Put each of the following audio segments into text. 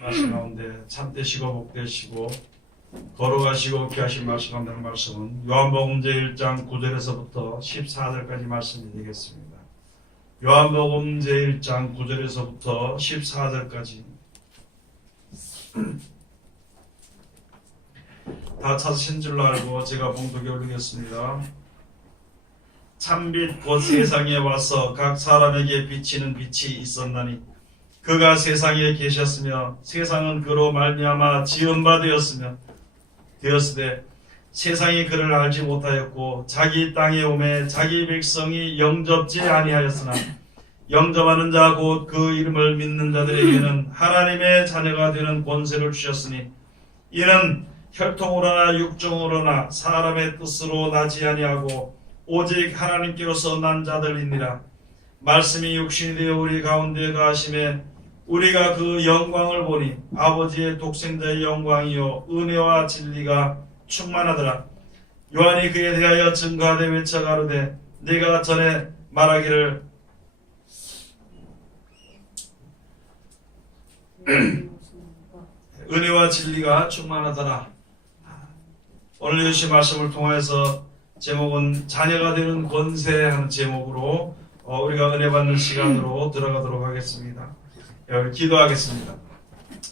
말씀 가운데 참되시고 복되시고 걸어가시고 귀하신 말씀 가운데 말씀은 요한복음 제1장 9절에서부터 14절까지 말씀이 되겠습니다. 요한복음 제1장 9절에서부터 14절까지 다 찾으신 줄로 알고 제가 봉독에 올리겠습니다. 참빛 곧 세상에 와서 각 사람에게 비치는 빛이 있었나니 그가 세상에 계셨으며 세상은 그로 말미암아 지은 바 되었으되 세상이 그를 알지 못하였고 자기 땅에 오매 자기 백성이 영접지 아니하였으나 영접하는 자 곧 그 이름을 믿는 자들에게는 하나님의 자녀가 되는 권세를 주셨으니 이는 혈통으로나 육종으로나 사람의 뜻으로 나지 아니하고 오직 하나님께로서 난 자들이니라. 말씀이 육신이 되어 우리 가운데 가심에 우리가 그 영광을 보니 아버지의 독생자의 영광이요 은혜와 진리가 충만하더라. 요한이 그에 대하여 증거하되 외쳐 가로되 네가 전에 말하기를 은혜와 진리가 충만하더라. 오늘 주신 말씀을 통해서 제목은 자녀가 되는 권세 하는 제목으로 우리가 은혜 받는 시간으로 들어가도록 하겠습니다. 기도하겠습니다.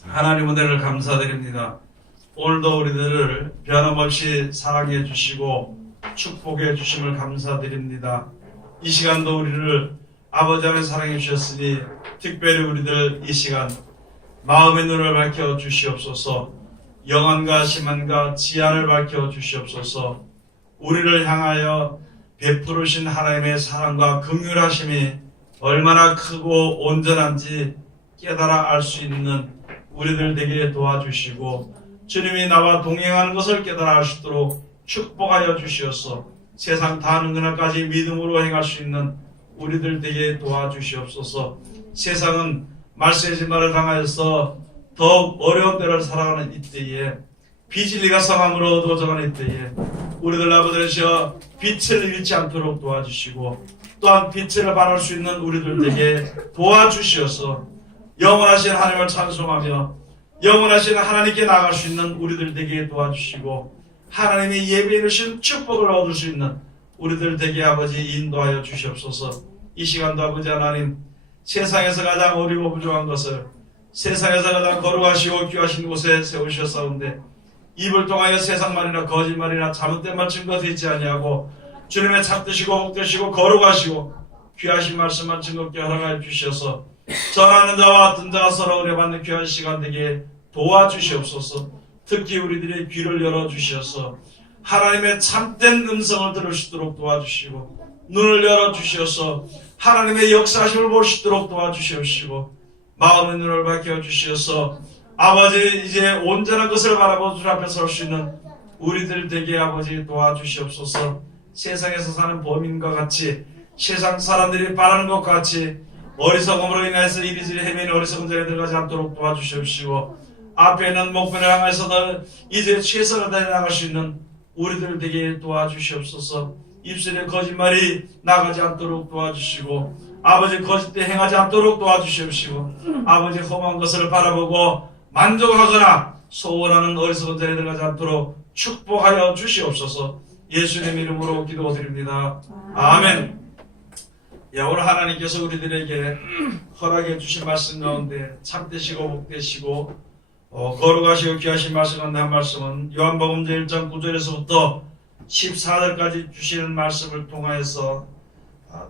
하나님 은혜를 감사드립니다. 오늘도 우리들을 변함없이 사랑해 주시고 축복해 주심을 감사드립니다. 이 시간도 우리를 아버지 안에 사랑해 주셨으니 특별히 우리들 이 시간 마음의 눈을 밝혀 주시옵소서. 영안과 심안과 지안을 밝혀 주시옵소서. 우리를 향하여 베푸르신 하나님의 사랑과 긍휼하심이 얼마나 크고 온전한지 깨달아 알 수 있는 우리들 되게 도와주시고 주님이 나와 동행하는 것을 깨달아 알 수 있도록 축복하여 주시옵소서. 세상 다하는 그날까지 믿음으로 행할 수 있는 우리들 되게 도와주시옵소서. 세상은 말세지 말을 당하여서 더욱 어려운 때를 살아가는 이때에 비진리가 성함으로 도전하는 이때에 우리들 아버지여 빛을 잃지 않도록 도와주시고 또한 빛을 발할 수 있는 우리들 되게 도와주시어서 영원하신 하나님을 찬송하며 영원하신 하나님께 나아갈 수 있는 우리들 되게 도와주시고 하나님이 예비해 주신 축복을 얻을 수 있는 우리들 되게 아버지 인도하여 주시옵소서. 이 시간도 아버지 하나님 세상에서 가장 어리고 부족한 것을 세상에서 가장 거룩하시고 귀하신 곳에 세우셨사온데 입을 통하여 세상말이나 거짓말이나 잘못된 말 증거되지 아니하고 주님의 참되시고 복되시고 거룩하시고 귀하신 말씀만 증거케 허락하여 주셔서 전하는 자와 듣는 자가 서로 은혜받는 귀한 시간 되게 도와주시옵소서. 특히 우리들의 귀를 열어주셔서 하나님의 참된 음성을 들을 수 있도록 도와주시고 눈을 열어주셔서 하나님의 역사심을 볼 수 있도록 도와주시옵시고 마음의 눈을 밝혀주셔서 아버지 이제 온전한 것을 바라보고 주 앞에 설 수 있는 우리들 되게 아버지 도와주시옵소서. 세상에서 사는 범인과 같이 세상 사람들이 바라는 것 같이 어리석음으로 인해서 이리저리 헤매는 어리석은 자리에 들어가지 않도록 도와주시옵시고 앞에 있는 목표를 향해서도 이제 최선을 다해 나갈 수 있는 우리들 되게 도와주시옵소서. 입술에 거짓말이 나가지 않도록 도와주시고 아버지 거짓대 행하지 않도록 도와주시옵시고 아버지 험한 것을 바라보고 만족하거나 소원하는 어리석은 자리에 들어가지 않도록 축복하여 주시옵소서. 예수님 이름으로 기도드립니다. 아멘. 오늘 하나님께서 우리들에게 허락해 주신 말씀 가운데 참되시고 복되시고 거룩하시고 귀하신 말씀 가운데 한 말씀은 요한복음 제1장 9절에서부터 14절까지 주시는 말씀을 통하여서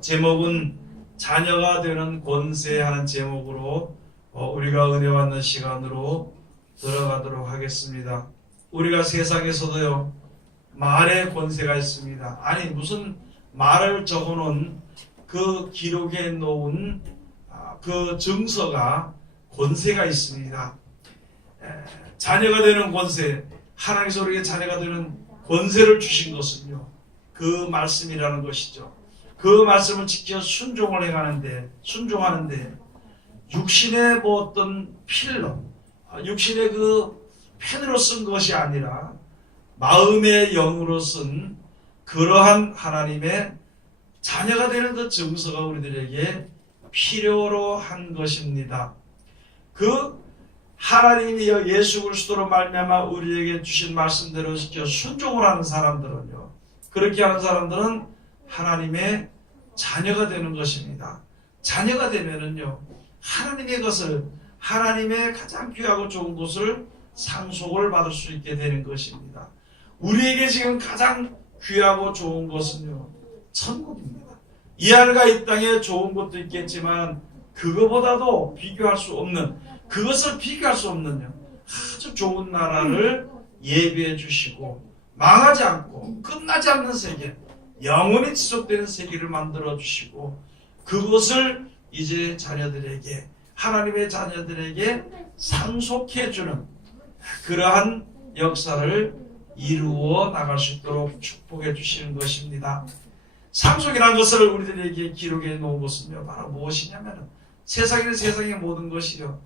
제목은 자녀가 되는 권세하는 제목으로 우리가 은혜 받는 시간으로 들어가도록 하겠습니다. 우리가 세상에서도요 말의 권세가 있습니다. 아니 무슨 말을 적어놓은 그 기록에 놓은 그 증서가 권세가 있습니다. 자녀가 되는 권세, 하나님께서 우리에게 자녀가 되는 권세를 주신 것은요 그 말씀이라는 것이죠. 그 말씀을 지켜 순종하는데 육신의 어떤 필러, 육신의 그 펜으로 쓴 것이 아니라 마음의 영으로 쓴 그러한 하나님의 자녀가 되는 그 증서가 우리들에게 필요로 한 것입니다. 그 하나님이 예수 그리스도로 말미암아 우리에게 주신 말씀대로 순종을 하는 사람들은요, 그렇게 하는 사람들은 하나님의 자녀가 되는 것입니다. 자녀가 되면은요, 하나님의 것을, 하나님의 가장 귀하고 좋은 것을 상속을 받을 수 있게 되는 것입니다. 우리에게 지금 가장 귀하고 좋은 것은요, 천국입니다. 이 하늘과 이 땅에 좋은 것도 있겠지만 그거보다도 비교할 수 없는, 그것을 비교할 수 없는 아주 좋은 나라를 예비해 주시고 망하지 않고 끝나지 않는 세계, 영원히 지속되는 세계를 만들어 주시고 그것을 이제 자녀들에게, 하나님의 자녀들에게 상속해 주는 그러한 역사를 이루어 나갈 수 있도록 축복해 주시는 것입니다. 상속이라는 것을 우리들에게 기록해 놓은 것은요, 바로 무엇이냐면 세상의 모든 것이요,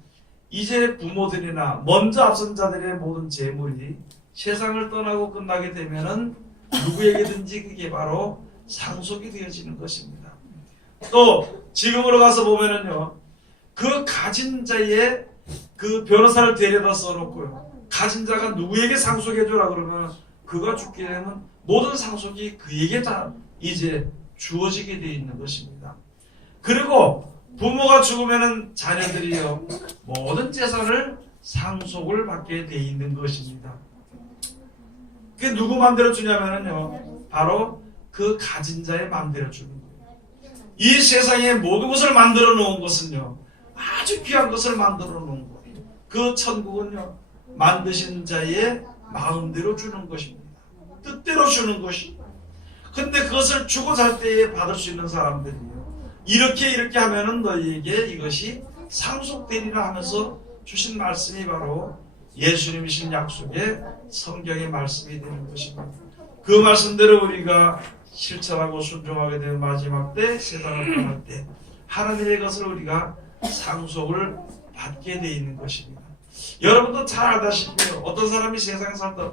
이제 부모들이나 먼저 앞선 자들의 모든 재물이 세상을 떠나고 끝나게 되면은 누구에게든지 그게 바로 상속이 되어지는 것입니다. 또 지금으로 가서 보면은요, 그 가진 자의 그 변호사를 데려다 써놓고요, 가진 자가 누구에게 상속해주라 그러면 그가 죽게 되면 모든 상속이 그에게 다 이제 주어지게 되어 있는 것입니다. 그리고 부모가 죽으면은 자녀들이요, 모든 재산을 상속을 받게 되어 있는 것입니다. 그게 누구 맘대로 주냐면요, 바로 그 가진 자의 맘대로 주는 거예요. 이 세상에 모든 것을 만들어 놓은 것은요, 아주 귀한 것을 만들어 놓은 거예요. 그 천국은요, 만드신 자의 마음대로 주는 것입니다. 뜻대로 주는 것입니다. 근데 그것을 주고 잘 때에 받을 수 있는 사람들이요, 이렇게 하면은 너희에게 이것이 상속되리라 하면서 주신 말씀이 바로 예수님이신 약속의 성경의 말씀이 되는 것입니다. 그 말씀대로 우리가 실천하고 순종하게 되는 마지막 때, 세상을 떠날 때 하나님의 것을 우리가 상속을 받게 되어 있는 것입니다. 여러분도 잘 알다시피 어떤 사람이 세상에 살다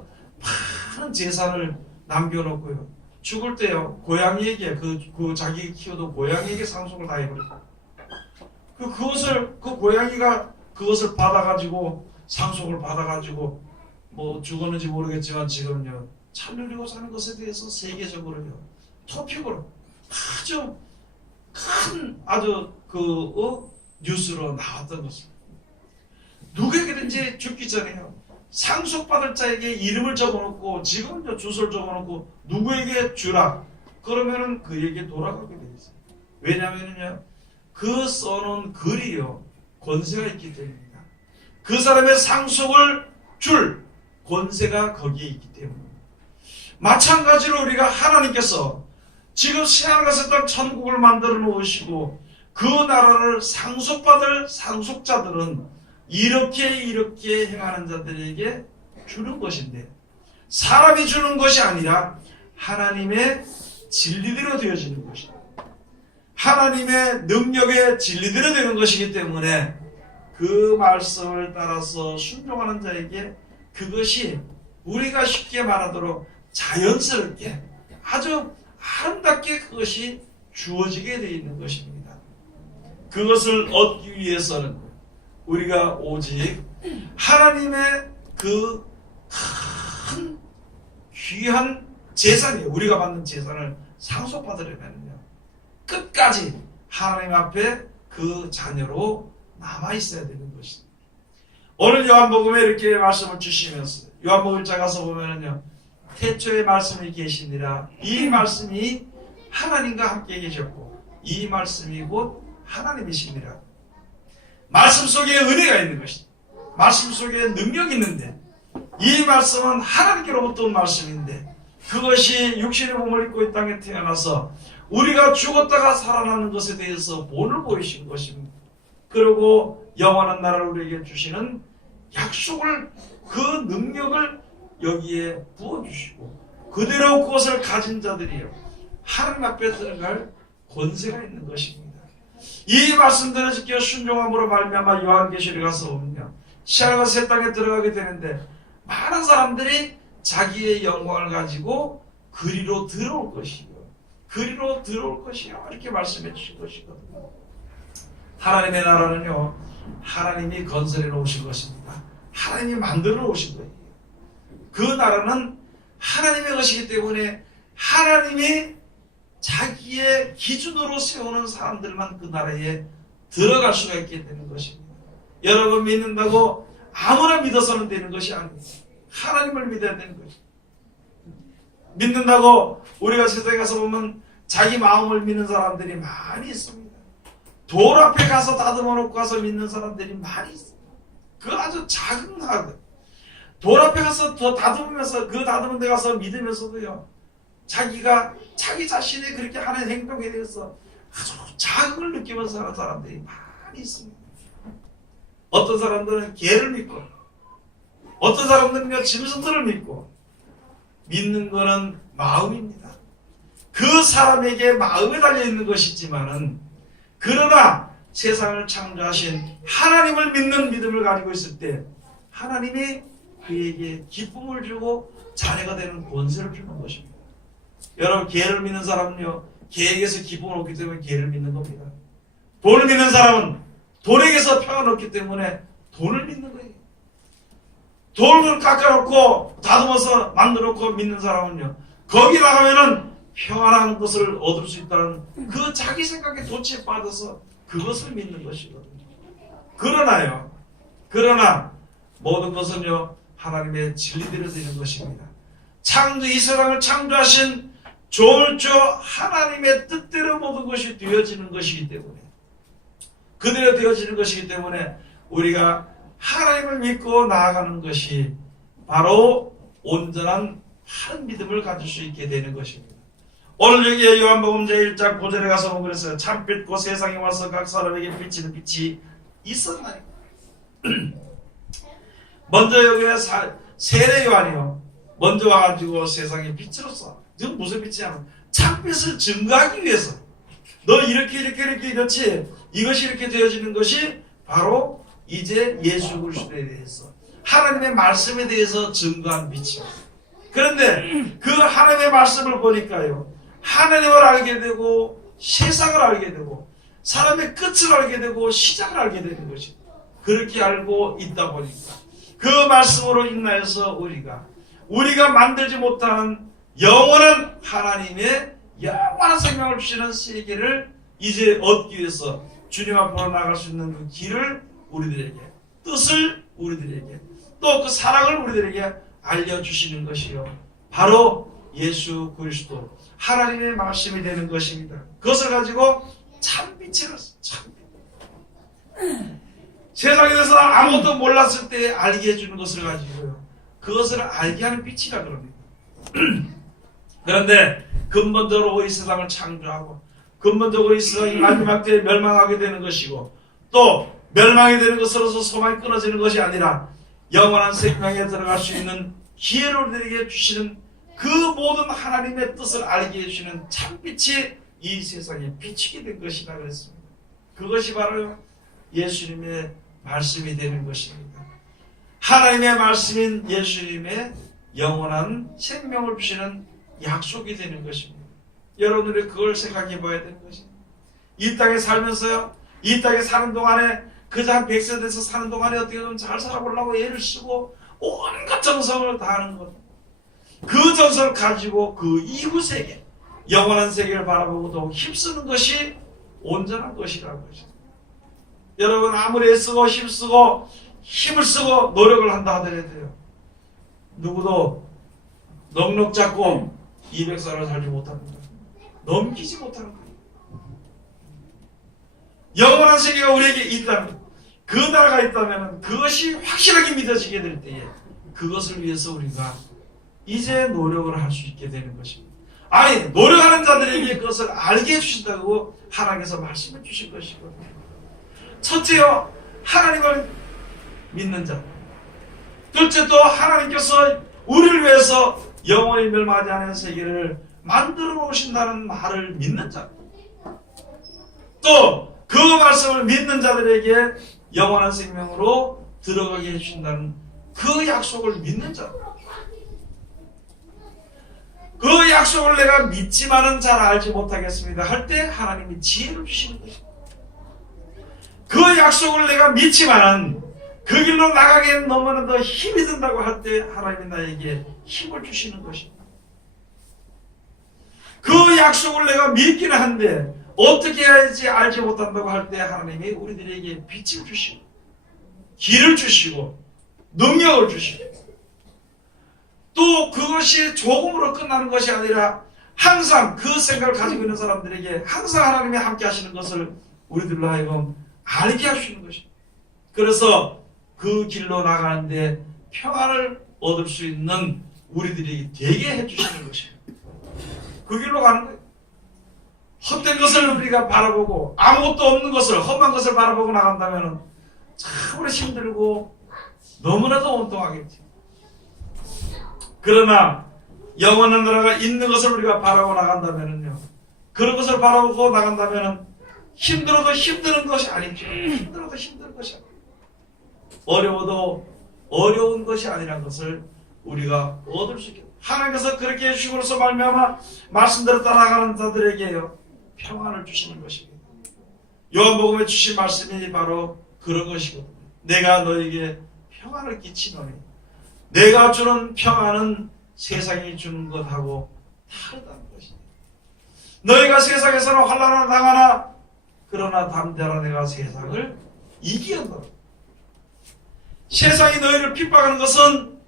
많은 재산을 남겨놓고요, 죽을 때요, 고양이에게 그 자기 키워도 고양이에게 상속을 다 해버려요. 그 고양이가 그것을 받아가지고 상속을 받아가지고 뭐 죽었는지 모르겠지만 지금요, 잘 누리고 사는 것에 대해서 세계적으로요, 토픽으로 아주 큰 뉴스로 나왔던 것입니다. 누구에게든지 죽기 전에요, 상속받을 자에게 이름을 적어놓고, 지금은요 주소를 적어놓고 누구에게 주라 그러면은 그에게 돌아가게 되어 있어요. 왜냐하면요, 그 써놓은 글이요, 권세가 있기 때문입니다. 그 사람의 상속을 줄 권세가 거기에 있기 때문입니다. 마찬가지로 우리가 하나님께서 지금 신앙에서 딱 천국을 만들어 놓으시고 그 나라를 상속받을 상속자들은 이렇게 행하는 자들에게 주는 것인데, 사람이 주는 것이 아니라 하나님의 진리대로 되어지는 것입니다. 하나님의 능력의 진리대로 되는 것이기 때문에 그 말씀을 따라서 순종하는 자에게 그것이 우리가 쉽게 말하도록 자연스럽게 아주 아름답게 그것이 주어지게 되어 있는 것입니다. 그것을 얻기 위해서는 우리가 오직 하나님의 그 큰 귀한 재산이에요. 우리가 받는 재산을 상속받으려면요, 끝까지 하나님 앞에 그 자녀로 남아있어야 되는 것입니다. 오늘 요한복음에 이렇게 말씀을 주시면서 요한복음 1장 가서 보면은요, 태초에 말씀이 계시니라, 이 말씀이 하나님과 함께 계셨고 이 말씀이 곧 하나님이시니라. 말씀 속에 은혜가 있는 것이다. 말씀 속에 능력이 있는데, 이 말씀은 하나님께로부터 온 말씀인데 그것이 육신의 몸을 입고 이 땅에 태어나서 우리가 죽었다가 살아나는 것에 대해서 본을 보이신 것입니다. 그리고 영원한 나라를 우리에게 주시는 약속을, 그 능력을 여기에 부어주시고 그대로 그것을 가진 자들이요, 하나님 앞에 들어갈 권세가 있는 것입니다. 이 말씀들을 지켜 순종함으로 말미암아 요한계시록에 가서 보면요, 시야가 새 땅에 들어가게 되는데 많은 사람들이 자기의 영광을 가지고 그리로 들어올 것이요, 그리로 들어올 것이요, 이렇게 말씀해 주신 것이거든요. 하나님의 나라는요, 하나님이 건설해 놓으신 것입니다. 하나님이 만들어 놓으신 거예요. 그 나라는 하나님의 것이기 때문에 하나님이 자기의 기준으로 세우는 사람들만 그 나라에 들어갈 수가 있게 되는 것입니다. 여러분 믿는다고 아무나 믿어서는 되는 것이 아닙니다. 하나님을 믿어야 되는 것입니다. 믿는다고 우리가 세상에 가서 보면 자기 마음을 믿는 사람들이 많이 있습니다. 돌 앞에 가서 다듬어 놓고 가서 믿는 사람들이 많이 있습니다. 그 아주 작은 하드. 돌 앞에 가서 더 다듬으면서 그 다듬은 데 가서 믿으면서도요. 자기가 자기 자신이 그렇게 하는 행동에 대해서 아주 자극을 느끼면서 사는 사람들이 많이 있습니다. 어떤 사람들은 개를 믿고 어떤 사람들은 짐승들을 믿고 믿는 것은 마음입니다. 그 사람에게 마음에 달려있는 것이지만은 그러나 세상을 창조하신 하나님을 믿는 믿음을 가지고 있을 때 하나님이 그에게 기쁨을 주고 자녀가 되는 권세를 주는 것입니다. 여러분 개를 믿는 사람은요 개에게서 기쁨을 얻기 때문에 개를 믿는 겁니다. 돈을 믿는 사람은 돈에게서 평안을 얻기 때문에 돈을 믿는 거예요. 돌을 깎아놓고 다듬어서 만들어놓고 믿는 사람은요 거기 나가면은 평안한 것을 얻을 수 있다는 그 자기 생각에 도취에 빠져서 그것을 믿는 것이거든요. 그러나 모든 것은요 하나님의 진리대로 되는 것입니다. 이 세상을 창조하신 조물주 하나님의 뜻대로 모든 것이 되어지는 것이기 때문에 그대로 되어지는 것이기 때문에 우리가 하나님을 믿고 나아가는 것이 바로 온전한 한 믿음을 가질 수 있게 되는 것입니다. 오늘 여기에 요한복음 제1장 9절에 가서 보면 그랬어요. 참빛 곧 세상에 와서 각 사람에게 비치는 빛이 있었나니. 먼저 여기에 세례 요한이요. 먼저 와가지고 세상에 빛으로서 지금 무슨 빛이냐? 참빛을 증거하기 위해서 너 이렇게 이렇지 이것이 이렇게 되어지는 것이 바로 이제 예수 그리스도에 대해서 하나님의 말씀에 대해서 증거한 빛이에요. 그런데 그 하나님의 말씀을 보니까요 하나님을 알게 되고 세상을 알게 되고 사람의 끝을 알게 되고 시작을 알게 되는 것입니다. 그렇게 알고 있다 보니까 그 말씀으로 인하여서 우리가 만들지 못하는 영원한 하나님의 영원한 생명을 주시는 세계를 이제 얻기 위해서 주님 앞으로 나갈 수 있는 그 길을 우리들에게 뜻을 우리들에게 또 그 사랑을 우리들에게 알려주시는 것이요 바로 예수 그리스도 하나님의 말씀이 되는 것입니다. 그것을 가지고 참빛이라서 참빛 세상에 대해서 아무것도 몰랐을 때 알게 해주는 것을 가지고요 그것을 알게 하는 빛이라 그럽니다. 그런데 근본적으로 이 세상을 창조하고 근본적으로 이 세상이 마지막 때에 멸망하게 되는 것이고 또 멸망이 되는 것으로서 소망이 끊어지는 것이 아니라 영원한 생명에 들어갈 수 있는 기회를 우리에게 주시는 그 모든 하나님의 뜻을 알게 해주시는 참빛이 이 세상에 비치게 된 것이라 그랬습니다. 그것이 바로 예수님의 말씀이 되는 것입니다. 하나님의 말씀인 예수님의 영원한 생명을 주시는 약속이 되는 것입니다. 여러분들이 그걸 생각해 봐야 되는 것입니다. 이 땅에 살면서요 이 땅에 사는 동안에 그저 한 100세 돼서 사는 동안에 어떻게 좀 잘 살아보려고 애를 쓰고 온갖 정성을 다하는 것 그 정성을 가지고 그 이후 세계 영원한 세계를 바라보고 더욱 힘쓰는 것이 온전한 것이라는 것입니다. 여러분 아무리 애쓰고 힘쓰고 힘을 쓰고 노력을 한다 하더라도요 누구도 넉넉 잡고 200살을 살지 못합니다. 넘기지 못하는 거예요. 영원한 세계가 우리에게 있다면 그 나라가 있다면 그것이 확실하게 믿어지게 될 때에 그것을 위해서 우리가 이제 노력을 할 수 있게 되는 것입니다. 아니 노력하는 자들에게 그것을 알게 해주신다고 하나님께서 말씀해 주신 것이거든요. 첫째요 하나님을 믿는 자 둘째 또 하나님께서 우리를 위해서 영원히 멸망하지 않은 세계를 만들어 놓으신다는 말을 믿는 자 또 그 말씀을 믿는 자들에게 영원한 생명으로 들어가게 해주신다는 그 약속을 믿는 자 그 약속을 내가 믿지만은 잘 알지 못하겠습니다 할 때 하나님이 지혜를 주시는 것입니다. 그 약속을 내가 믿지만 그 길로 나가기엔 너무나 더 힘이 든다고 할 때 하나님이 나에게 힘을 주시는 것입니다. 그 약속을 내가 믿기는 한데 어떻게 해야지 알지 못한다고 할 때 하나님이 우리들에게 빛을 주시고 길을 주시고 능력을 주시고 또 그것이 조금으로 끝나는 것이 아니라 항상 그 생각을 가지고 있는 사람들에게 항상 하나님이 함께 하시는 것을 우리들로 하여금 알게 하시는 것입니다. 그래서 그 길로 나가는데 평안을 얻을 수 있는 우리들이 되게 해주시는 것입니다. 그 길로 가는 거예요. 헛된 것을 우리가 바라보고 아무것도 없는 것을 험한 것을 바라보고 나간다면 참으로 힘들고 너무나도 온통하겠지. 그러나 영원한 나라가 있는 것을 우리가 바라고 나간다면요, 그런 것을 바라보고 나간다면 힘들어도 힘든 것이 아니죠. 힘들어도 힘든 것이 아니죠. 어려워도 어려운 것이 아니라는 것을 우리가 얻을 수 있겠다. 하나님께서 그렇게 해주심으로써 말미암아 말씀대로 따라가는 자들에게요 평안을 주시는 것입니다. 요한복음에 주신 말씀이 바로 그런 것이거든요. 내가 너에게 평안을 끼치노니 내가 주는 평안은 세상이 주는 것하고 다르다는 것입니다. 너희가 세상에서는 환난을 당하나 그러나 담대하라 내가 세상을 이기었노라. 세상이 너희를 핍박하는 것은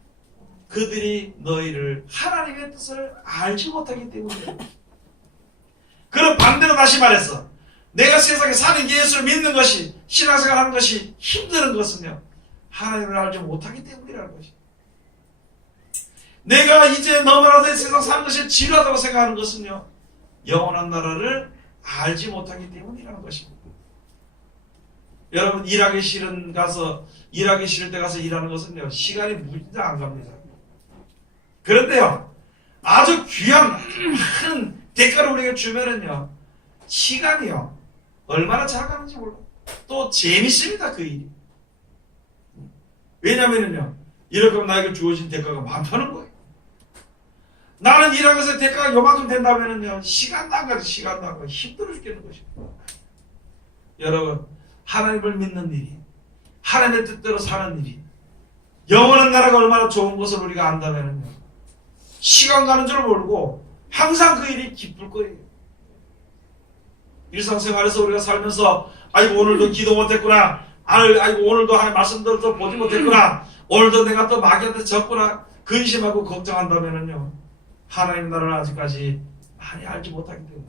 그들이 너희를 하나님의 뜻을 알지 못하기 때문이에요. 그럼 반대로 다시 말해서 내가 세상에 사는 게 예수를 믿는 것이 신앙생활 하는 것이 힘든 것은요 하나님을 알지 못하기 때문이라는 것이죠. 내가 이제 너무나도 세상 사는 것이 지루하다고 생각하는 것은요 영원한 나라를 알지 못하기 때문이라는 것입니다. 여러분 일하기 싫을 때 가서 일하는 것은요 시간이 무지도 안 갑니다. 그런데요 아주 귀한 많은 대가를 우리에게 주면은요 시간이요 얼마나 잘 가는지 몰라요. 또 재밌습니다 그 일이. 왜냐면은요 이렇게 하면 나에게 주어진 대가가 많다는 거예요. 나는 일하는 것에 대가가 요만큼 된다면은요 시간도 안 가죠. 시간도 안 가고 힘들어 죽겠는 것입니다. 여러분 하나님을 믿는 일이 하나님의 뜻대로 사는 일이 영원한 나라가 얼마나 좋은 것을 우리가 안다면은요 시간 가는 줄 모르고 항상 그 일이 기쁠 거예요. 일상생활에서 우리가 살면서 아이고 오늘도 기도 못했구나, 아이고 오늘도 하나님 말씀대로 또 보지 못했구나, 오늘도 내가 또 마귀한테 졌구나 근심하고 걱정한다면은요 하나님 나라를 아직까지 많이 알지 못하기 때문에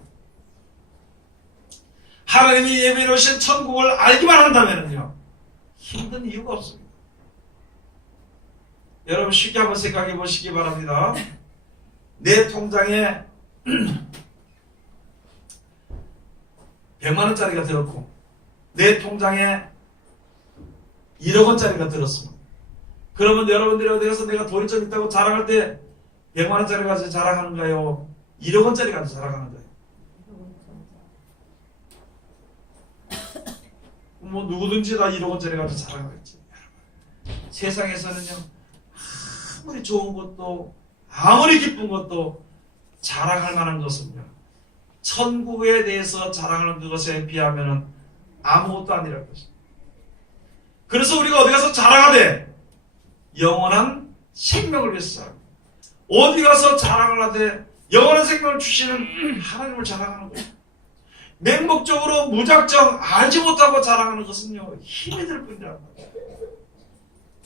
하나님이 예비해 놓으신 천국을 알기만 한다면은요 힘든 이유가 없습니다. 여러분 쉽게 한번 생각해 보시기 바랍니다. 내 통장에 100만 원짜리가 들었고 내 통장에 1억 원짜리가 들었습니다. 그러면 여러분들이 어디 가서 내가 돈이 좀 있다고 자랑할 때 100만 원짜리 가지고 자랑하는가요? 1억 원짜리 가지고 자랑하는가요? 뭐 누구든지 다 1억 원짜리 가지고 자랑하겠지. 세상에서는요 아무리 좋은 것도 아무리 기쁜 것도 자랑할 만한 것은요 천국에 대해서 자랑하는 그것에 비하면 아무것도 아니라는 것입니다. 그래서 우리가 어디 가서 자랑하되 영원한 생명을 위해서 자랑합니다. 어디 가서 자랑을 하되 영원한 생명을 주시는 하나님을 자랑하는 거예요. 맹목적으로 무작정 알지 못하고 자랑하는 것은요 힘이 들 뿐이라는 거예요.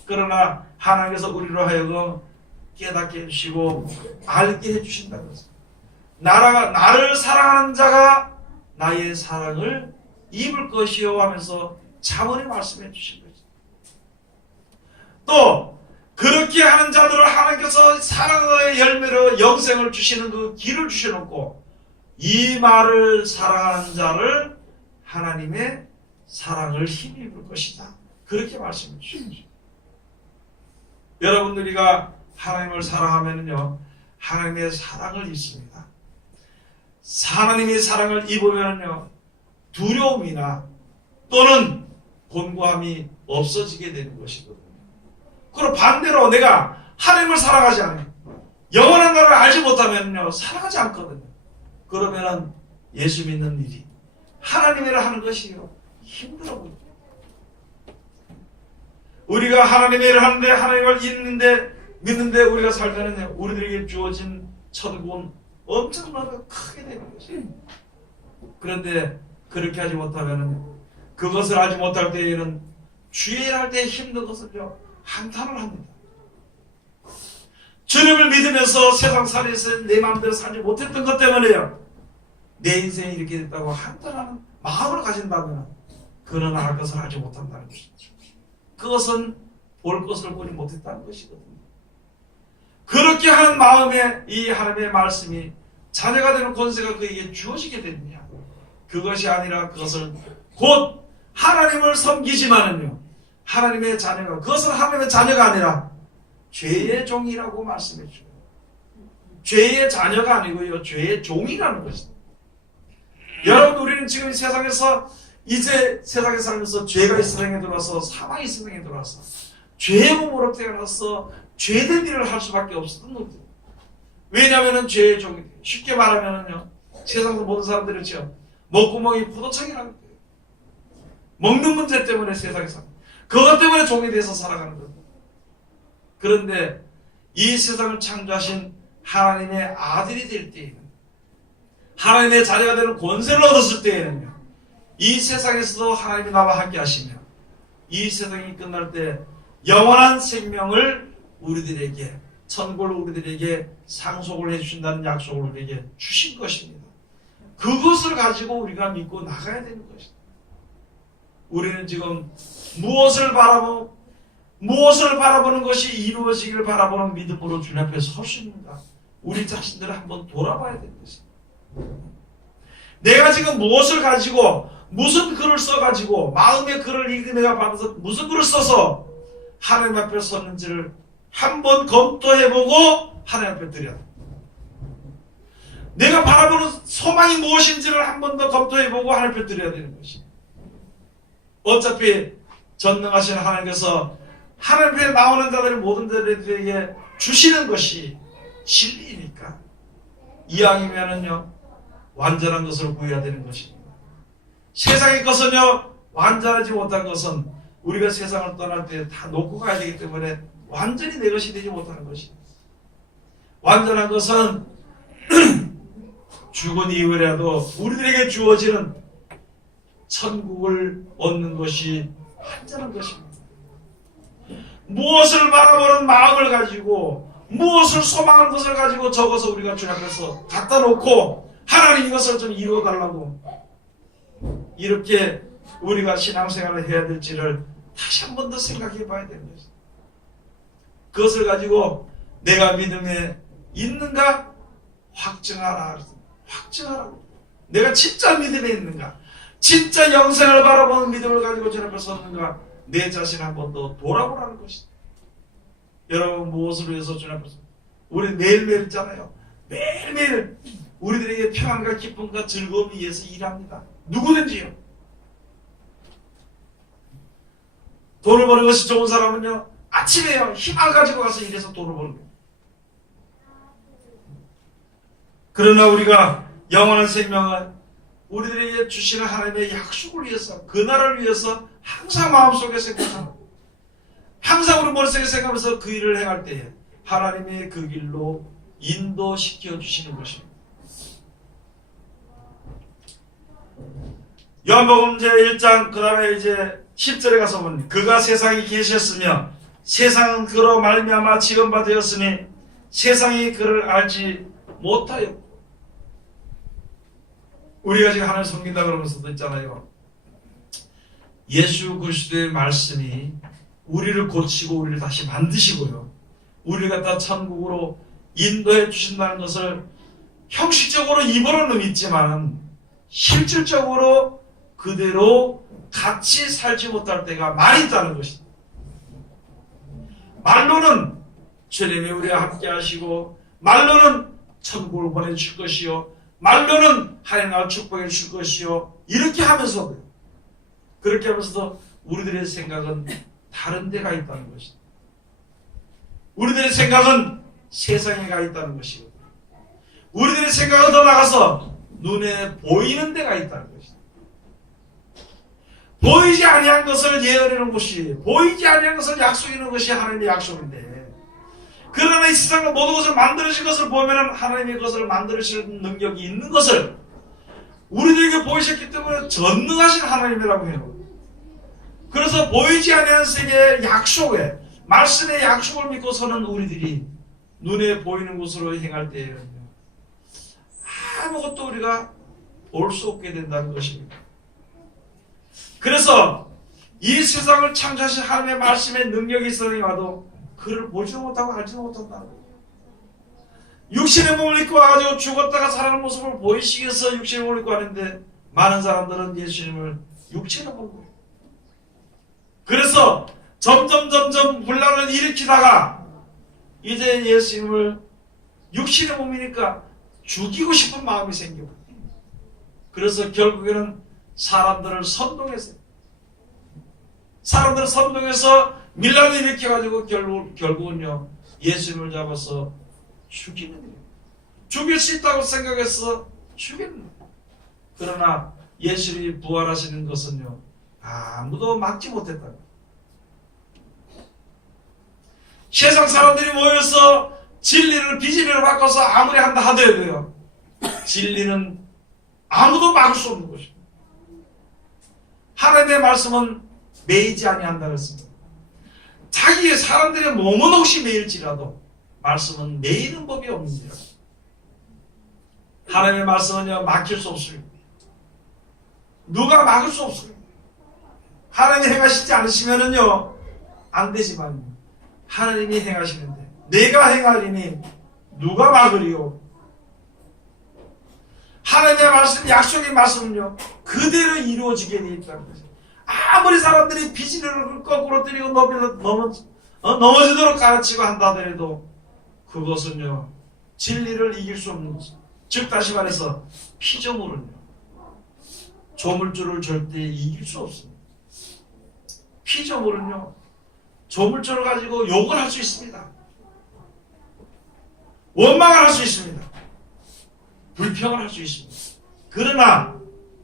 그러나 하나님께서 우리로 하여금 깨닫게 해주시고 알게 해주신다는 것입니다. 나를 사랑하는 자가 나의 사랑을 입을 것이요 하면서 자문에 말씀해 주신 거죠. 또 그렇게 하는 자들을 하나님께서 사랑의 열매로 영생을 주시는 그 길을 주셔놓고 이 말을 사랑하는 자를 하나님의 사랑을 힘입을 것이다. 그렇게 말씀해 주신 거죠. 여러분들이가 하나님을 사랑하면요 하나님의 사랑을 입습니다. 하나님의 사랑을 입으면요 두려움이나 또는 곤고함이 없어지게 되는 것이거든요. 그리고 반대로 내가 하나님을 사랑하지 않아요. 영원한 나라를 알지 못하면요 사랑하지 않거든요. 그러면은 예수 믿는 일이 하나님이라 하는 것이요 힘들어 보여요. 우리가 하나님의 일을 하는데 하나님을 믿는데 우리가 살면은 우리들에게 주어진 천국은 엄청나게 크게 되는 것이에요. 그런데 그렇게 하지 못하면 그것을 하지 못할 때에는 주의 일할 때 힘든 것을요 한탄을 합니다. 주님을 믿으면서 세상 살에서 내 마음대로 살지 못했던 것 때문에요 내 인생이 이렇게 됐다고 한탄하는 마음을 가진다면 그는 할 것을 하지 못한다는 것이죠. 그것은 볼 것을 보지 못했다는 것이거든요. 그렇게 하는 마음에 이 하나님의 말씀이 자녀가 되는 권세가 그에게 주어지게 되느냐, 그것이 아니라 그것을 곧 하나님을 섬기지만은요 하나님의 자녀가, 그것은 하나님의 자녀가 아니라 죄의 종이라고 말씀해 주고, 죄의 자녀가 아니고요 죄의 종이라는 것입니다. 여러분, 우리는 지금 세상에서 이제 세상에 살면서 죄가 이 세상에 들어와서 사망이 이 세상에 들어와서 죄의 몸으로 태어나서 죄된 일을 할 수밖에 없었던 거죠. 왜냐하면 죄의 종이 돼요. 쉽게 말하면요 세상에서 모든 사람들이 죠 먹구멍이 포도청이라는 거예요. 먹는 문제 때문에 세상에서 그것 때문에 종이 돼서 살아가는 겁니다. 그런데 이 세상을 창조하신 하나님의 아들이 될 때에는, 하나님의 자녀가 되는 권세를 얻었을 때에는요 이 세상에서도 하나님이 나와 함께 하시며 이 세상이 끝날 때 영원한 생명을 우리들에게, 천국을 우리들에게 상속을 해주신다는 약속을 우리에게 주신 것입니다. 그것을 가지고 우리가 믿고 나가야 되는 것입니다. 우리는 지금 무엇을 바라보는 것이 이루어지기를 바라보는 믿음으로 주님 앞에 설 수 있는가, 우리 자신들을 한번 돌아봐야 되는 것입니다. 내가 지금 무엇을 가지고, 무슨 글을 써가지고, 마음의 글을 내가 받아서 무슨 글을 써서 하나님 앞에 섰는지를 한번 검토해보고 하나님 앞에 드려야 돼. 내가 바라보는 소망이 무엇인지를 한 번 더 검토해보고 하나님 앞에 드려야 되는 것이. 어차피 전능하신 하나님께서 하나님 앞에 나오는 자들의 모든 자들에게 주시는 것이 진리이니까 이왕이면은요 완전한 것을 구해야 되는 것입니다. 세상의 것은요 완전하지 못한 것은 우리가 세상을 떠날 때 다 놓고 가야 되기 때문에 완전히 내 것이 되지 못하는 것입니다. 완전한 것은 죽은 이후라도 우리들에게 주어지는 천국을 얻는 것이 완전한 것입니다. 무엇을 바라보는 마음을 가지고, 무엇을 소망하는 것을 가지고 적어서 우리가 주님 앞에서 갖다 놓고 하나님 이것을 좀 이루어달라고 이렇게 우리가 신앙생활을 해야 될지를 다시 한 번 더 생각해 봐야 되는 것입니다. 그것을 가지고 내가 믿음에 있는가 확증하라. 확증하라고. 내가 진짜 믿음에 있는가, 진짜 영생을 바라보는 믿음을 가지고 주님 앞에 섰는가, 내 자신 한 번 더 돌아보라는 것이다. 여러분, 무엇을 위해서 주님 앞에 우리 매일매일 있잖아요. 매일매일 우리들에게 평안과 기쁨과 즐거움을 위해서 일합니다. 누구든지요. 돈을 버는 것이 좋은 사람은요 아침에요 희망을 가지고 가서 일해서 돈을 버는 거예요. 그러나 우리가 영원한 생명을 우리들에게 주시는 하나님의 약속을 위해서, 그 나라를 위해서 항상 마음속에 생각하고 항상 우리 머릿속에 생각하면서 그 일을 행할 때에 하나님의 그 길로 인도시켜 주시는 것입니다. 요한복음 제1장 그 다음에 이제 10절에 가서 보면, 그가 세상에 계셨으며 세상은 그로 말미암아 지은 바 되었으니 세상이 그를 알지 못하였고. 우리가 지금 하나님을 섬긴다 그러면서도 있잖아요. 예수 그리스도의 말씀이 우리를 고치고 우리를 다시 만드시고요, 우리를 갖다 천국으로 인도해 주신다는 것을 형식적으로 입으로는 믿지만 실질적으로 그대로 같이 살지 못할 때가 많이 있다는 것입니다. 말로는 주님이 우리와 함께 하시고, 말로는 천국을 보내주실 것이요, 말로는 하나님 나라 축복해 주실 것이요, 이렇게 하면서도, 그렇게 하면서도 우리들의 생각은 다른 데가 있다는 것입니다. 우리들의 생각은 세상에 가 있다는 것이고, 우리들의 생각은 더 나가서 눈에 보이는 데가 있다는 것입니다. 보이지 아니한 것을 예언하는 것이, 보이지 아니한 것을 약속하는 것이 하나님의 약속인데, 그러나 이 세상의 모든 것을 만들어진 것을 보면 하나님의 것을 만들어주시는 능력이 있는 것을 우리들에게 보이셨기 때문에 전능하신 하나님이라고 해요. 그래서 보이지 아니한 세계의 약속에, 말씀의 약속을 믿고서는 우리들이 눈에 보이는 곳으로 행할 때에는 아무것도 우리가 볼 수 없게 된다는 것입니다. 그래서 이 세상을 창조하신 하나님의 말씀의 능력이 있으니 와도 그를 보지도 못하고 알지도 못한다는 거예요. 육신의 몸을 입고 와가지고 죽었다가 살아난 모습을 보이시기 위해서 육신의 몸을 입고 하는데, 많은 사람들은 예수님을 육체로 본 거예요. 그래서 점점 분란을 일으키다가 이제 예수님을 육신의 몸이니까 죽이고 싶은 마음이 생기고, 그래서 결국에는 사람들을 선동했어요. 사람들을 선동해서 밀란을 일으켜가지고 결국은요 예수님을 잡아서 죽이는 거예요. 죽일 수 있다고 생각해서 죽이는 거예요. 그러나 예수님이 부활하시는 것은요 아무도 막지 못했다. 세상 사람들이 모여서 진리를 비진리로 바꿔서 아무리 한다 하더라도요 진리는 아무도 막을 수 없는 것입니다. 하나님의 말씀은 매이지 아니한다 그랬습니다. 자기의 사람들의 몸은 혹시 매일지라도 말씀은 매이는 법이 없느니라. 하나님의 말씀은요 막힐 수 없습니다. 누가 막을 수 없습니다. 하나님이 행하시지 않으시면은요 안 되지만 하나님이 행하시는데 내가 행하리니 누가 막으리요. 하나님의 말씀, 약속의 말씀은요 그대로 이루어지게 되어 있다는 거죠. 아무리 사람들이 비진리를 거꾸로 때리고 넘어지도록 가르치고 한다 하더라도 그것은요 진리를 이길 수 없는 것입니다. 즉 다시 말해서 피조물은요 조물주를 절대 이길 수 없습니다. 피조물은요 조물주를 가지고 욕을 할 수 있습니다. 원망을 할 수 있습니다. 불평을 할 수 있습니다. 그러나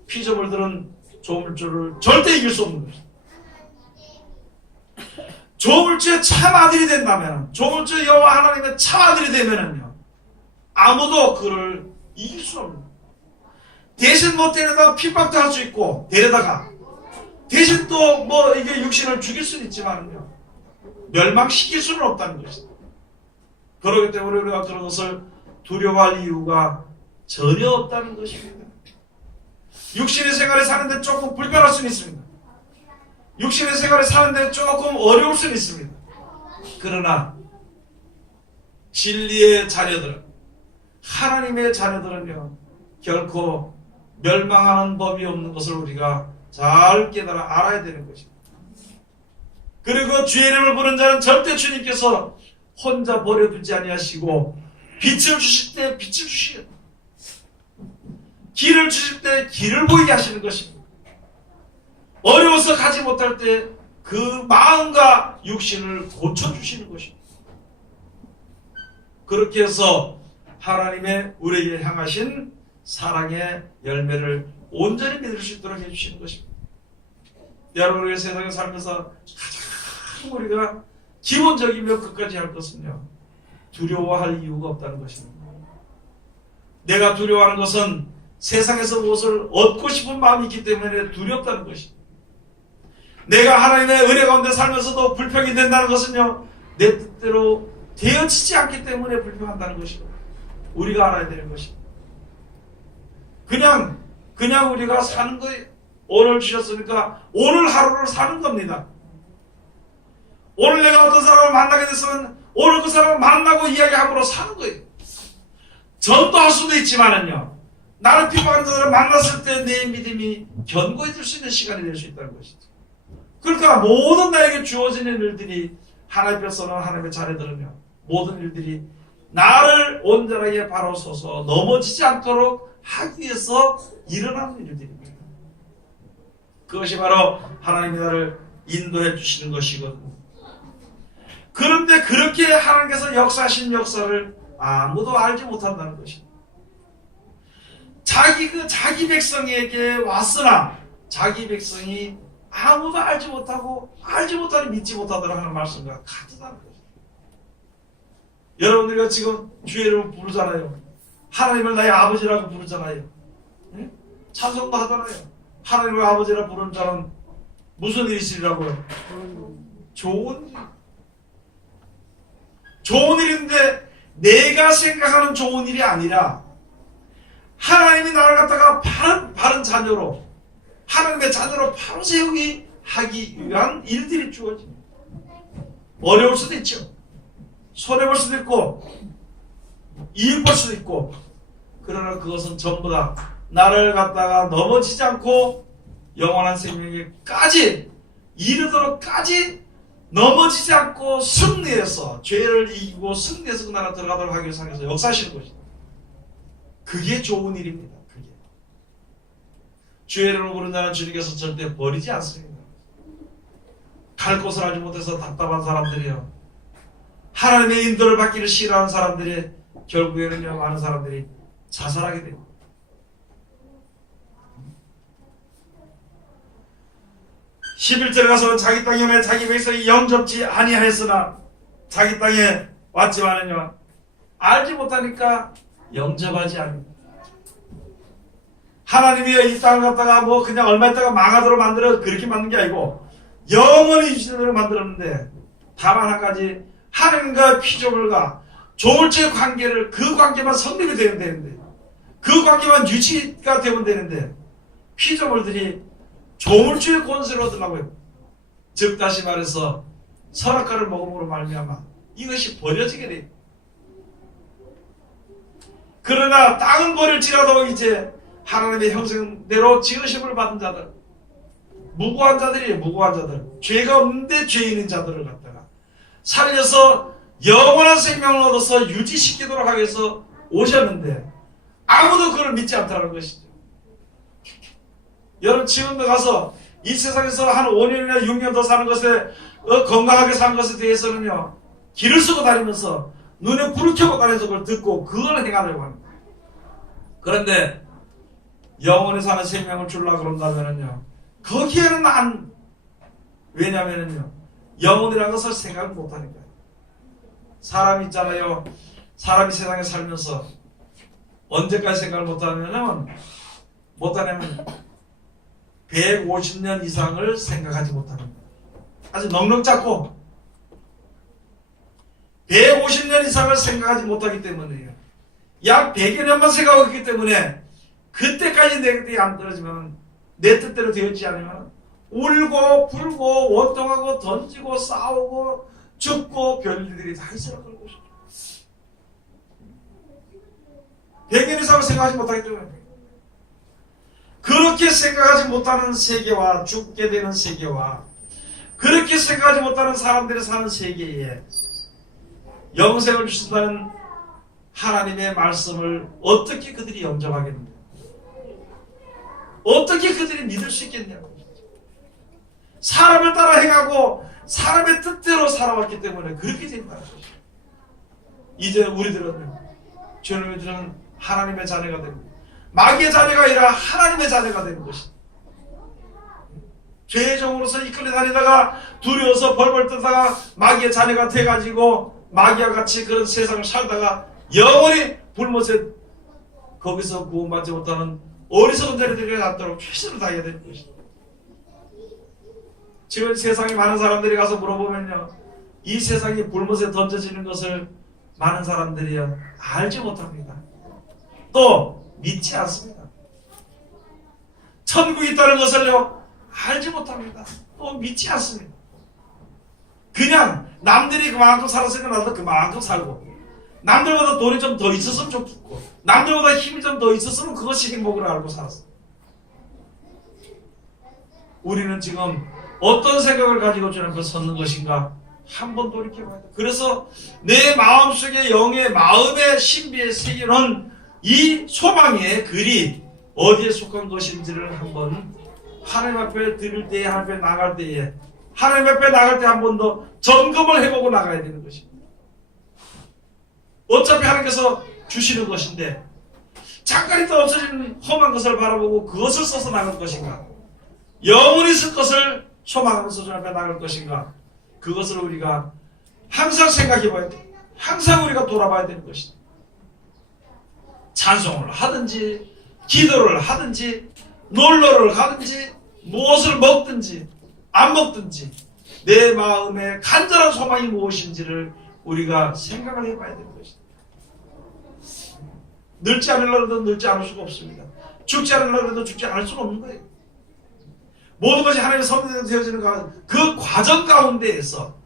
피조물들은 조물주를 절대 이길 수 없는 것입니다. 조물주의 참아들이 된다면, 조물주 여호와 하나님의 참아들이 되면은요 아무도 그를 이길 수 없는, 대신 뭐 데려다가 핍박도 할 수 있고, 데려다가 대신 또 뭐 이게 육신을 죽일 수는 있지만요 멸망시킬 수는 없다는 것입니다. 그렇기 때문에 우리가 그런 것을 두려워할 이유가 전혀 없다는 것입니다. 육신의 생활에 사는데 조금 불편할 수는 있습니다. 육신의 생활에 사는데 조금 어려울 수는 있습니다. 그러나 진리의 자녀들은, 하나님의 자녀들은요 결코 멸망하는 법이 없는 것을 우리가 잘 깨달아 알아야 되는 것입니다. 그리고 주의 이름을 부르는 자는 절대 주님께서 혼자 버려두지 아니하시고 빛을 주실 때 빛을 주시겠다. 길을 주실 때 길을 보이게 하시는 것입니다. 어려워서 가지 못할 때 그 마음과 육신을 고쳐주시는 것입니다. 그렇게 해서 하나님의 우리에게 향하신 사랑의 열매를 온전히 믿을 수 있도록 해주시는 것입니다. 여러분, 우리가 세상에 살면서 가장 우리가 기본적이며 끝까지 할 것은요 두려워할 이유가 없다는 것입니다. 내가 두려워하는 것은 세상에서 무엇을 얻고 싶은 마음이 있기 때문에 두렵다는 것입니다. 내가 하나님의 은혜 가운데 살면서도 불평이 된다는 것은요 내 뜻대로 되어지지 않기 때문에 불평한다는 것입니다. 우리가 알아야 되는 것입니다. 그냥 우리가 사는 거예요. 오늘 주셨으니까 오늘 하루를 사는 겁니다. 오늘 내가 어떤 사람을 만나게 됐으면 오늘 그 사람을 만나고 이야기함으로 사는 거예요. 전도할 수도 있지만은요 나를 핍박하는 자들을 만났을 때 내 믿음이 견고해질 수 있는 시간이 될 수 있다는 것이죠. 그러니까 모든 나에게 주어지는 일들이, 하나님 앞에서는 하나님의 자녀들은요 모든 일들이 나를 온전하게 바로 서서 넘어지지 않도록 하기 위해서 일어나는 일들입니다. 그것이 바로 하나님이 나를 인도해 주시는 것이거든요. 그런데 그렇게 하나님께서 역사하신 역사를 아무도 알지 못한다는 것입니다. 자기 백성에게 왔으나 자기 백성이 아무도 알지 못하고 알지 못하니 믿지 못하더라 하는 말씀과 같다는 거죠. 여러분들과 지금 주의 이름을 부르잖아요. 하나님을 나의 아버지라고 부르잖아요. 네? 찬송도 하잖아요. 하나님을 아버지라 부르는 자는 무슨 일이 있으리라고요? 좋은 일. 좋은 일인데 내가 생각하는 좋은 일이 아니라 하나님이 나를 갖다가 바른 자녀로 하나님의 자녀로 바로 세우기 하기 위한 일들이 주어집니다. 어려울 수도 있죠. 손해볼 수도 있고 이익 볼 수도 있고, 그러나 그것은 전부 다 나를 갖다가 넘어지지 않고 영원한 생명에까지 이르도록까지 넘어지지 않고 승리해서 죄를 이기고 승리해서 그 나라 들어가도록 하기 위해서 역사하시는 것이다. 그게 좋은 일입니다. 그게 주의 이름을 부르는 자는 주님께서 절대 버리지 않습니다. 갈 곳을 알지 못해서 답답한 사람들이요, 하나님의 인도를 받기를 싫어하는 사람들이 결국에는요 많은 사람들이 자살하게 됩니다. 11절에 가서는 자기 땅에 오매 자기 백성이 영접지 아니하였으나 자기 땅에 왔지만은요 알지 못하니까 영접하지 않습니다. 하나님이 이 땅을 갖다가 뭐 그냥 얼마 있다가 망하도록 만들어 그렇게 만든 게 아니고 영원히 유지되는 대로 만들었는데, 다만 한 가지, 하나님과 피조물과 조물주의 관계를, 그 관계만 성립이 되면 되는데, 그 관계만 유지가 되면 되는데, 피조물들이 조물주의 권세를 얻으려고 해요. 즉 다시 말해서 선악과를 먹음으로 말미암아 이것이 버려지게 돼요. 그러나 땅은 버릴지라도 이제 하나님의 형상대로 지으심을 받은 자들, 무고한 자들이에요. 무고한 자들, 죄가 없는데 죄인인 자들을 갖다가 살려서 영원한 생명을 얻어서 유지시키도록 하기 위해서 오셨는데 아무도 그걸 믿지 않다는 것이죠. 여러분 지금도 가서 이 세상에서 한 5년이나 6년 더 사는 것에 건강하게 사는 것에 대해서는요 길을 쓰고 다니면서 눈에 불을 켜고 다니면서 그걸 듣고 그걸 행하려고 합니다. 그런데 영원히 사는 생명을 주려고 그런다면은요 거기에는 왜냐면은요 영혼이라는 것을 생각을 못하니까요. 사람이 있잖아요. 사람이 세상에 살면서 언제까지 생각을 못하냐면 150년 이상을 생각하지 못하는 거예요. 아주 넉넉 잡고 150년 이상을 생각하지 못하기 때문에요. 약 100여 년만 생각하고 있기 때문에 그때까지 내 뜻이 안 떨어지면, 내 뜻대로 되었지 않으면 울고 불고 원통하고 던지고 싸우고 죽고 별일들이 다 있을 것이죠. 100년 이상을 생각하지 못하기 때문에, 그렇게 생각하지 못하는 세계와 죽게 되는 세계와 그렇게 생각하지 못하는 사람들이 사는 세계에 영생을 주신다는 하나님의 말씀을 어떻게 그들이 영접하겠느냐, 어떻게 그들이 믿을 수 있겠냐고. 사람을 따라 행하고 사람의 뜻대로 살아왔기 때문에 그렇게 된다는 것이죠. 이제 우리들은, 주님들은 하나님의 자녀가 됩니다. 마귀의 자녀가 아니라 하나님의 자녀가 되는 것이다. 죄의 종으로서 이끌려 다니다가 두려워서 벌벌 떠다가 마귀의 자녀가 돼가지고 마귀와 같이 그런 세상을 살다가 영원히 불못에 거기서 구원받지 못하는 어리석은 자들이 낫도록 최선을 다해야 되는 것이다. 지금 세상에 많은 사람들이 가서 물어보면요, 이 세상이 불못에 던져지는 것을 많은 사람들이 알지 못합니다. 또 믿지 않습니다. 천국이 있다는 것을요 알지 못합니다. 또 믿지 않습니다. 그냥 남들이 그만큼 살았으니까 나도 그만큼 살고, 남들보다 돈이 좀 더 있었으면 좋겠고, 남들보다 힘이 좀 더 있었으면 그것이 행복을 알고 살았어요. 우리는 지금 어떤 생각을 가지고 주님 앞에 섰는 것인가 한번 돌이켜봐야 돼. 그래서 내 마음속에 영의 마음의 신비의 세계는 이 소망의 글이 어디에 속한 것인지를 한번 하나님 앞에 드릴 때에, 하나님 앞에 나갈 때에, 하나님 앞에 나갈 때 한 번 더 점검을 해보고 나가야 되는 것입니다. 어차피 하나님께서 주시는 것인데 잠깐 있다 없어지는 험한 것을 바라보고 그것을 써서 나갈 것인가, 영원히 쓸 것을 소망하면서 주 앞에 나갈 것인가? 그것을 우리가 항상 생각해 봐야 돼. 항상 우리가 돌아봐야 되는 것이다. 찬송을 하든지 기도를 하든지 놀러를 가든지 무엇을 먹든지 안 먹든지 내 마음의 간절한 소망이 무엇인지를 우리가 생각을 해봐야 되는 것이다. 늙지 않으려고 해도 늙지 않을 수가 없습니다. 죽지 않으려고 해도 죽지 않을 수가 없는 거예요. 모든 것이 하나님의 섭리대로 되어지는 그 과정 가운데에서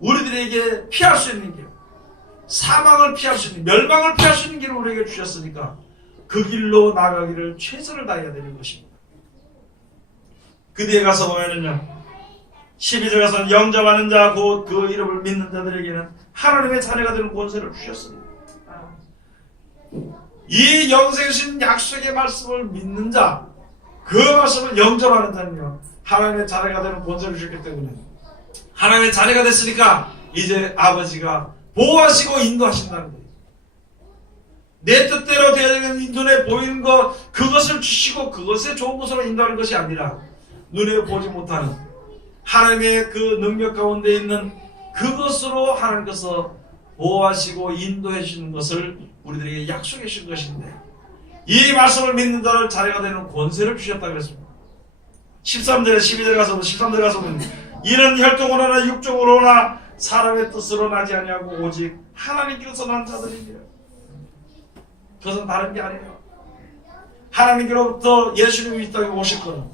우리들에게 피할 수 있는 길, 사망을 피할 수 있는, 멸망을 피할 수 있는 길을 우리에게 주셨으니까 그 길로 나가기를 최선을 다해야 되는 것입니다. 그 뒤에 가서 보면은요, 12절 가서 영접하는 자, 곧 그 이름을 믿는 자들에게는 하나님의 자녀가 되는 권세를 주셨습니다. 이 영생신 약속의 말씀을 믿는 자, 그 말씀을 영접하는 자는요, 하나님의 자녀가 되는 권세를 주셨기 때문에 하나님의 자녀가 됐으니까 이제 아버지가 보호하시고 인도하신다는 거예요. 내 뜻대로 되어지는 눈에 보이는 것, 그것을 주시고 그것에 좋은 것으로 인도하는 것이 아니라 눈에 보지 못하는 하나님의 그 능력 가운데 있는 그것으로 하나님께서 보호하시고 인도해 주시는 것을 우리들에게 약속해 주신 것인데, 이 말씀을 믿는 자를 자녀가 되는 권세를 주셨다고 했습니다. 13절에 12절 가서 13절 가서 보면 이는 혈통으로나 육종으로나 사람의 뜻으로 나지 아니하고 오직 하나님께서 난 자들이니라. 그것은 다른 게 아니에요. 하나님께로부터 예수님이 이 땅에 오셨거든.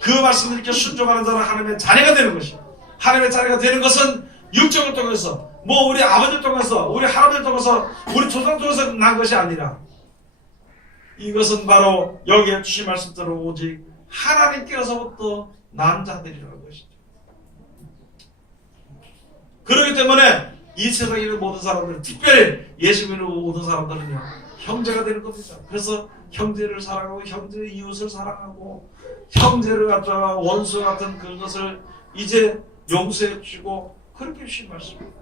그 말씀을 이렇게 순종하는 자는 하나님의 자녀가 되는 것이에요. 하나님의 자녀가 되는 것은 육정을 통해서, 우리 아버지를 통해서, 우리 할아버지를 통해서, 우리 조상 통해서 난 것이 아니라, 이것은 바로 여기에 주신 말씀대로 오직 하나님께로서부터 난 자들이라는 것이죠. 그렇기 때문에 이 세상에 있는 모든 사람들, 특별히 예수 믿는 모든 사람들은요, 형제가 되는 겁니다. 그래서 형제를 사랑하고 형제 이웃을 사랑하고 형제를 갖다가 원수 같은 그것을 이제 용서해 주시고 그렇게 주신 말씀입니다.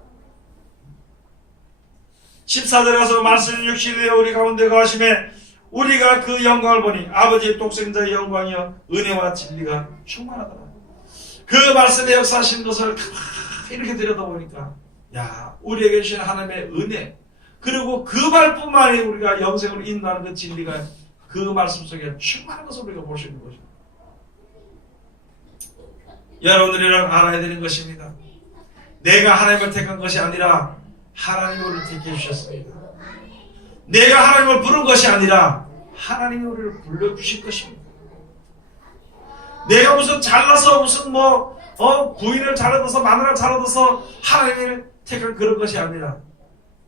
14절에 가서 말씀이 육신이 되어 우리 가운데 거하심에 우리가 그 영광을 보니 아버지의 독생자의 영광이여 은혜와 진리가 충만하더라. 그 말씀에 역사하신 것을 이렇게 들여다보니까, 야, 우리에게 주신 하나님의 은혜, 그리고 그 말뿐만이 우리가 영생으로 인도하는 그 진리가 그 말씀 속에 충만한 것을 우리가 볼 수 있는 것입니다. 여러분들이랑 알아야 되는 것입니다. 내가 하나님을 택한 것이 아니라 하나님이 우리를 택해 주셨습니다. 내가 하나님을 부른 것이 아니라 하나님이 우리를 불러주실 것입니다. 내가 무슨 잘나서 무슨 부인을 잘 얻어서 마누라를 잘 얻어서 하나님을 택한 그런 것이 아니라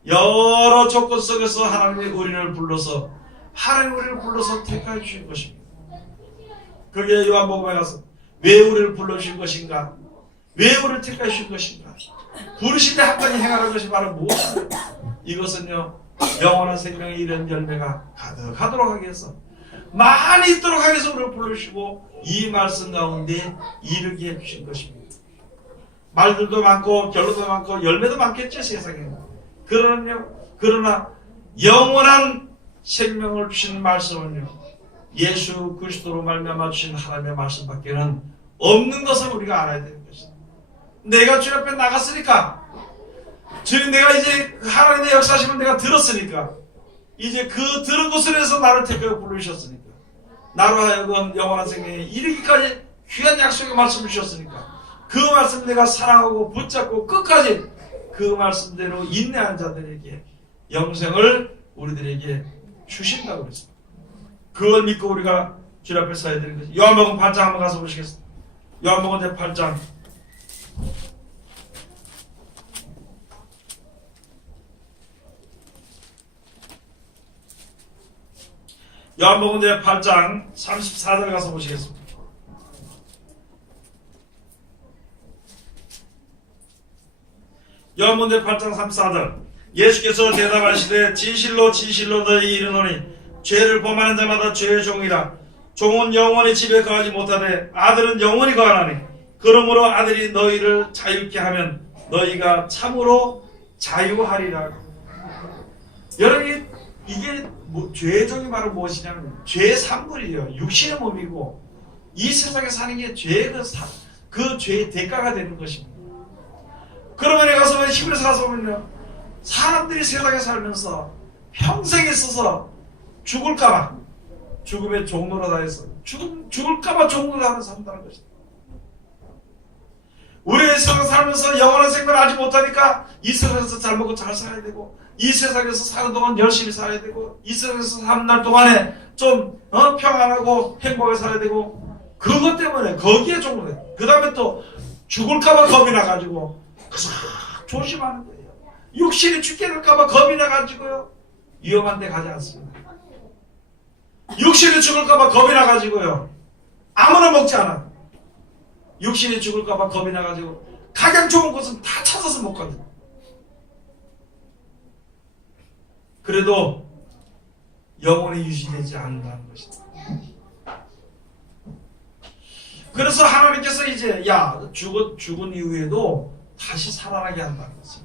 여러 조건 속에서 하나님이 우리를 불러서 택하여 주신 것입니다. 그게 요한복음에 가서 왜 우리를 불러주신 것인가? 왜 우리를 택하여 주신 것인가? 부르신 데 한 번에 행하는 것이 바로 무엇인가? 이것은요, 영원한 생명의 이런 열매가 가득하도록 하기 위해서, 많이 있도록 하기 위해서 우리를 불러주시고 이 말씀 가운데 이르게 해주신 것입니다. 말들도 많고 결론도 많고 열매도 많겠죠, 세상에. 그러나 영원한 생명을 주신 말씀은요, 예수 그리스도로 말미암아 주신 하나님의 말씀밖에는 없는 것을 우리가 알아야 되는 것입니다. 내가 주님 앞에 나갔으니까, 주님 내가 이제 하나님의 역사심을 내가 들었으니까, 이제 그 들은 것을 해서 나를 택하여 부르셨으니까, 나로 하여금 영원한 생명에 이르기까지 귀한 약속의 말씀을 주셨으니까, 그 말씀 내가 사랑하고 붙잡고 끝까지 그 말씀대로 인내한 자들에게 영생을 우리들에게 주신다고 그랬습니다. 그걸 믿고 우리가 주님 앞에 서야 되는 거죠. 요한복음 8장 한번 가서 보시겠습니다. 요한복음 8장. 요한복음 8장 34절 가서 보시겠습니다. 요한복음 8장 34절. 예수께서 대답하시되 진실로 진실로 너희에게 이르노니 죄를 범하는 자마다 죄의 종이라. 종은 영원히 집에 거하지 못하되 아들은 영원히 거하나니 그러므로 아들이 너희를 자유케 하면 너희가 참으로 자유하리라. 여러분, 이게 죄의 종이 바로 무엇이냐면 죄의 산물이에요. 육신의 몸이고 이 세상에 사는 게 죄의 그 죄의 대가가 되는 것입니다. 그러면 가서 보면 히브리서 가서 보면요, 사람들이 세상에 살면서 평생 있어서 죽을까봐 죽음의 종로로 다해서 죽을까봐 종로로 하는 산다는 것입니다. 우리 세상 살면서 영원한 생명을 알지 못하니까 이 세상에서 잘 먹고 잘 살아야 되고, 이 세상에서 사는 동안 열심히 살아야 되고, 이 세상에서 사는 날 동안에 좀 평안하고 행복하게 살아야 되고, 그것 때문에 거기에 종로돼. 그 다음에 또 죽을까봐 겁이 나가지고 조심하는 거예요. 육신이 죽게 될까봐 겁이 나가지고요, 위험한 데 가지 않습니다. 육신이 죽을까봐 겁이 나가지고요, 아무나 먹지 않아. 육신이 죽을까봐 겁이 나가지고 가장 좋은 곳은 다 찾아서 먹거든. 그래도 영혼이 유지되지 않는다는 것이다. 그래서 하나님께서 이제 죽은 이후에도 다시 살아나게 한다는 것을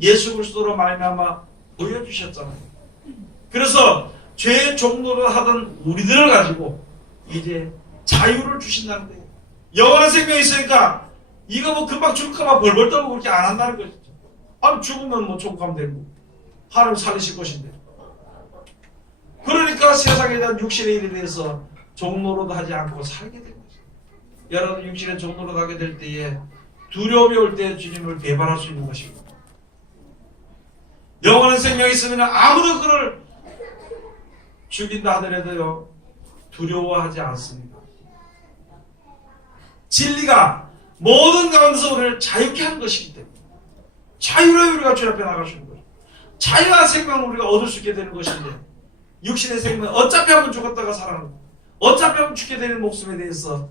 예수 그리스도로 말미암아 보여주셨잖아요. 그래서 죄의 종로를 하던 우리들을 가지고 이제 자유를 주신다는 거예요. 영원한 생명이 있으니까 이거 뭐 금방 죽을까봐 벌벌 떨고 그렇게 안 한다는 거죠. 아니 죽으면 뭐 족하면 되고 하나님 살리실 것인데. 그러니까 세상에 대한 육신의 일에 대해서 종로로도 하지 않고 살게 된 거죠. 여러분 육신의 종로로 가게 될 때에 두려움이 올 때 주님을 배반할 수 있는 것입니다. 영원한 생명이 있으면 아무도 그를 죽인다 하더라도요, 두려워하지 않습니다. 진리가 모든 가운데서 우리를 자유케 하는 것이기 때문에 자유로 우리가 주 앞에 나갈 수 있는 거죠. 자유한 생명을 우리가 얻을 수 있게 되는 것인데, 육신의 생명은 어차피 한번 죽었다가 살아나는, 어차피 한번 죽게 되는 목숨에 대해서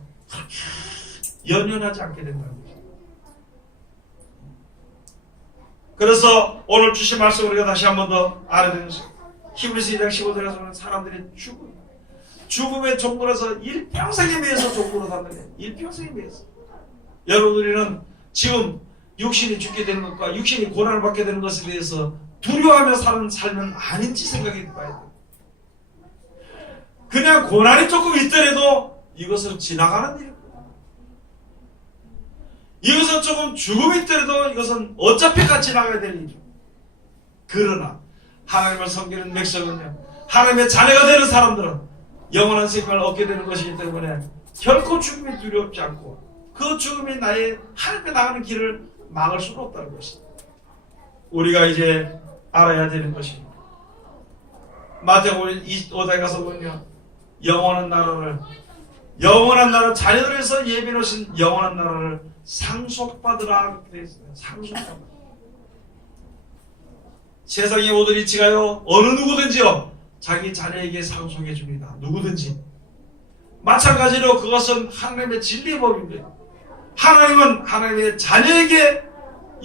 연연하지 않게 된다는 거죠. 그래서 오늘 주신 말씀 우리가 다시 한번 더 알아야 되는 것입니다. 히브리서 2장 15절에서 보면 사람들이 죽음의 종로라서 일평생에 매여서 종로로 산다는 거예요. 일평생에 매여서. 여러분 우리는 지금 육신이 죽게 되는 것과 육신이 고난을 받게 되는 것에 대해서 두려워하며 사는 삶은 아닌지 생각해 봐야 돼요. 그냥 고난이 조금 있더라도 이것은 지나가는 일이고, 이것은 조금 죽음이 있더라도 이것은 어차피 다 지나가야 될 일이죠. 그러나 하나님을 섬기는 백성은요, 하나님의 자녀가 되는 사람들은 영원한 생명을 얻게 되는 것이기 때문에 결코 죽음이 두렵지 않고, 그 죽음이 나의 하나님께 나가는 길을 막을 수는 없다는 것입니다. 우리가 이제 알아야 되는 것입니다. 마태복음 25장에 가서 보면요, 영원한 나라 자녀들에서 예비해 놓으신 영원한 나라를 상속받으라 그렇게 되어 있습니다. 상속받으라. 세상의 모든 이치가요, 어느 누구든지요 자기 자녀에게 상속해 줍니다. 누구든지. 마찬가지로 그것은 하나님의 진리의 법인데, 하나님은 하나님의 자녀에게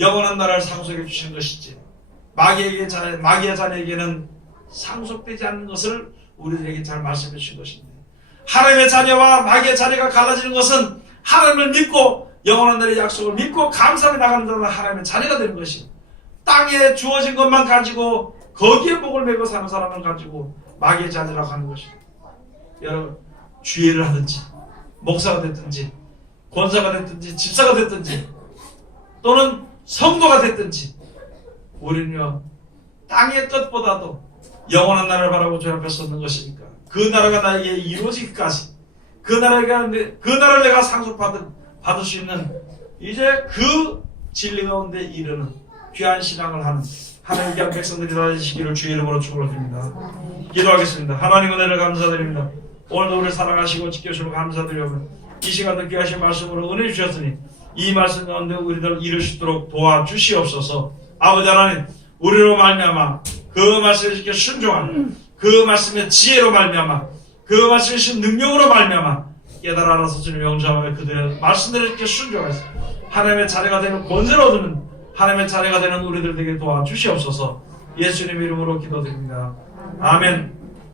영원한 나라를 상속해 주신 것이지, 마귀의 자녀에게는 상속되지 않는 것을 우리들에게 잘 말씀해 주신 것입니다. 하나님의 자녀와 마귀의 자녀가 갈라지는 것은 하나님을 믿고 영원한 날의 약속을 믿고 감사하며 나가는 자는 하나님의 자녀가 되는 것이, 땅에 주어진 것만 가지고 거기에 복을 메고 사는 사람을 가지고 마귀의 자녀라고 하는 것입니다. 여러분, 주의를 하든지 목사가 됐든지 권사가 됐든지 집사가 됐든지 또는 성도가 됐든지 우리는요, 땅의 것보다도 영원한 나라를 바라고 주 앞에 섰는 것이니까 그 나라가 나에게 이루어지기까지 그 나라를 내가 상속받을 수 있는 이제 그 진리 가운데 이르는 귀한 신앙을 하는 하나님 귀한 백성들이 되시기를 주의 이름으로 축원드립니다. 기도하겠습니다. 하나님 은혜를 감사드립니다. 오늘도 우리를 사랑하시고 지켜주시고 감사드리고, 이 시간도 귀하신 말씀으로 은혜 주셨으니 이 말씀 가운데 우리들 이룰 수 있도록 도와주시옵소서. 아버지 하나님, 우리로 말미암아 그 말씀에 지켜 순종하는 그 말씀의 지혜로 말미암아 그 말씀의 신 능력으로 말미암아 깨달아 알아서 주님 영접하며 그들의 말씀들을 이렇게 순종해서 하나님의 자녀가 되는 권세를 얻는 하나님의 자녀가 되는 우리들 되게 도와주시옵소서. 예수님 이름으로 기도드립니다. 아멘.